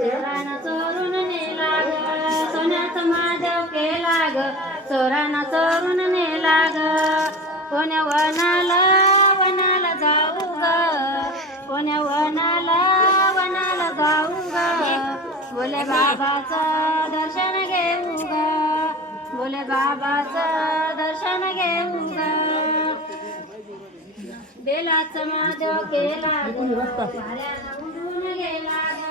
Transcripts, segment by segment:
चोरानं चोरून नेला ग सोन्याचा महादेव केला ग चोरानं चोरून नेला ग कोण्या वनाला वनाला जाऊ ग कोण्या वनाला जाऊ ग बोले बाबाचं दर्शन घेऊ ग बोले बाबाचं दर्शन घेऊ ग बेलाचं महादेव केला ग वाऱ्यानं उडून गेला ग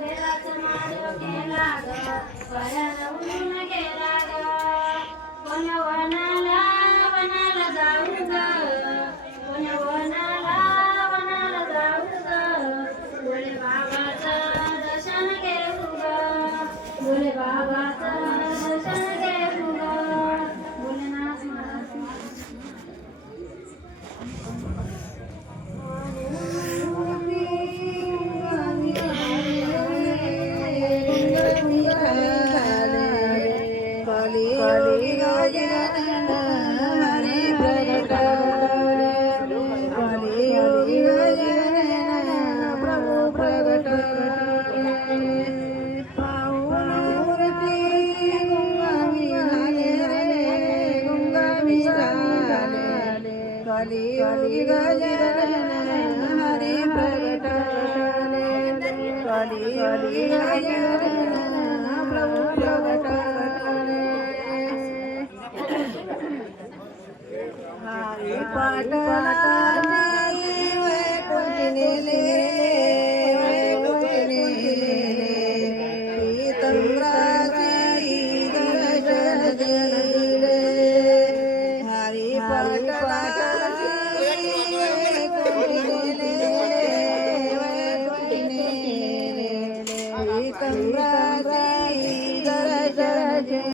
बेलाचं महादेव केला ग वाऱ्यानं उडून गेला ग कोण्या वनाला जाऊ ग कोण्या वनाला जाऊ ग बोले बाबाचं दर्शन घेऊ ग बोले बाबाचं दर्शन घेऊ ग भोलेनाथ कलियुगी गजानन हरि प्रगटाले कलियुगी गजानन प्रभु प्रगटाले हरि पाटलाची वैकुंठी नेले वैकुंठी नेले पीतांबराची दर्शन दिले हरि पाटला